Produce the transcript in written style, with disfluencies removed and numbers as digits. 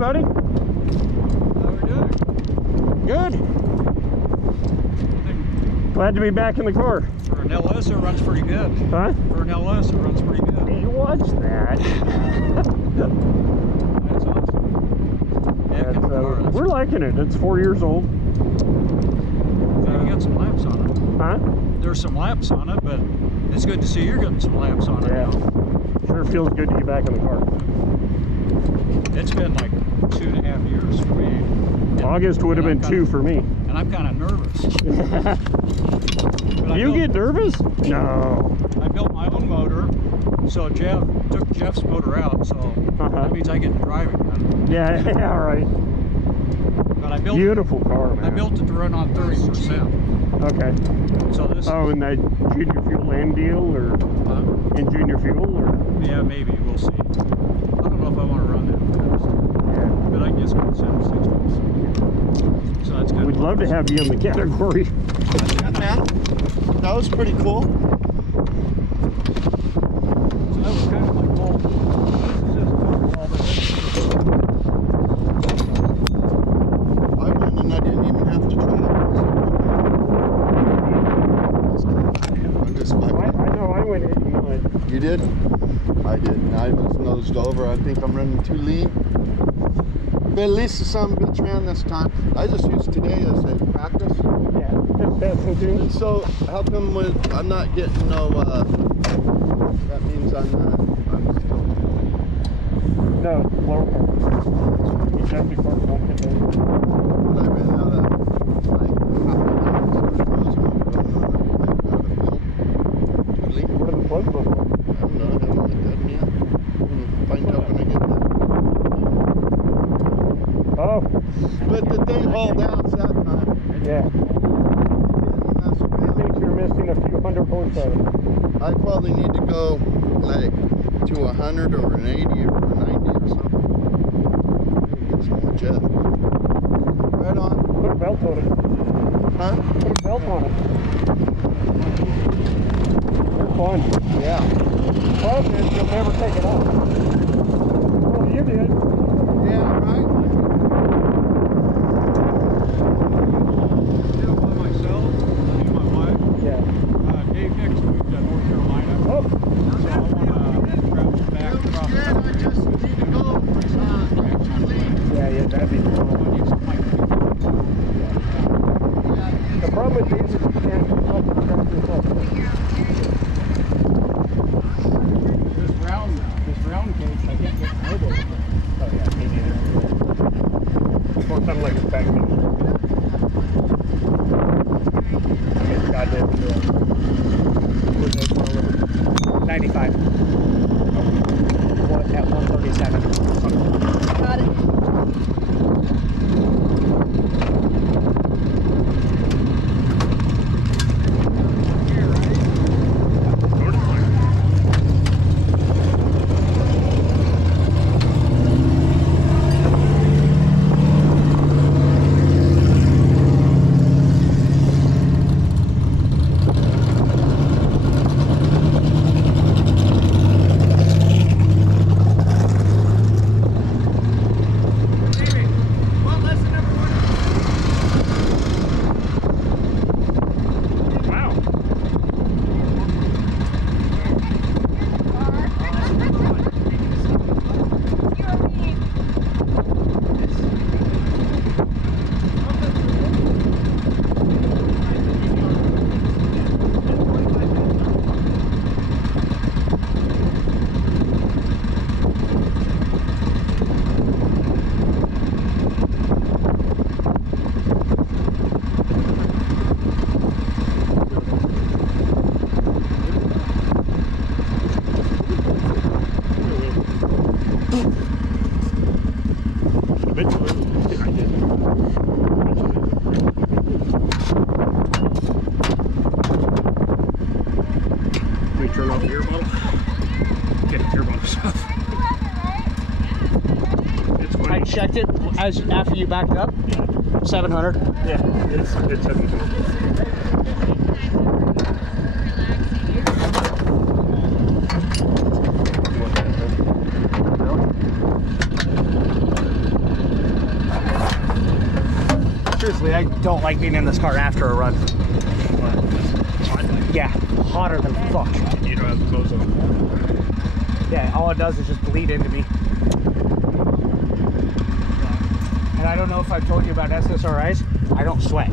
buddy. How are we doing? Good. Glad to be back in the car. For an LS, it runs pretty good. Huh? For an LS, it runs pretty good. Hey, watch that. That's awesome. Yeah, That's, car, we're liking it. It's 4 years old. you got some laps on it. Huh? There's some laps on it, but it's good to see you're getting some laps on it Yeah. now. Sure feels good to be back in the car. It's been like 2.5 years for me. August would have been 2 for me. And I'm kind of nervous. You get nervous? No. I built my own motor, so Jeff took Jeff's motor out, so that means I get to drive again. Yeah, yeah, all right. But I built Beautiful car, man. I built it to run on 30%. Okay. So this. Oh, and that junior fuel land deal, or in junior fuel, or? Yeah, maybe we'll see. I don't know if I want to run that fast. Yeah. But I can just go 760s. So that's good. We'd love to have you in the category. Yeah, man. That was pretty cool. So that was kind of like, well, this is just all this. I went and I didn't even have to try it. I'm just I know, I went 89. You did? I didn't. I was nosed over. I think I'm running too lean. But at least the son of a bitch ran this time. I just used today as a practice. Yeah, just passing through. And so how come with I'm not getting no that means I'm still No, lower car. Ejected car won't get there. but I ran out of like half an hour too lean. What are the plugs look like? I don't know, I haven't looked at them yet. We'll find out when I get there. Oh. But the thing hauled out that time. Yeah. I think you're missing a few hundred horsepower. I probably need to go like to 100 or an 80 or a 90 or something. Get some more jet. Right on. Put a belt on it. Huh? Put a belt on it. They're fun. Yeah. Problem is, you'll never take it off. Well, you did. Yeah, right? Yeah. Dave Hicks moved to North Carolina. Oh. So I want to travel back across the I just need to go. Yeah, that'd be fun. The problem with these is you can't help but track yourself. This round cage, I can't get my elbow with it. Oh, yeah, me neither. Or something like a back knee. It's goddamn good. 95. What, at 137. Got it. Turn off the air bottle. Get the air bottle stuff. It's funny. I checked it as after you backed up. 700. Yeah, it's 700. I don't like being in this car after a run. Yeah, hotter than fuck. You don't have the clothes on. Yeah, all it does is just bleed into me. And I don't know if I've told you about SSRIs. I don't sweat.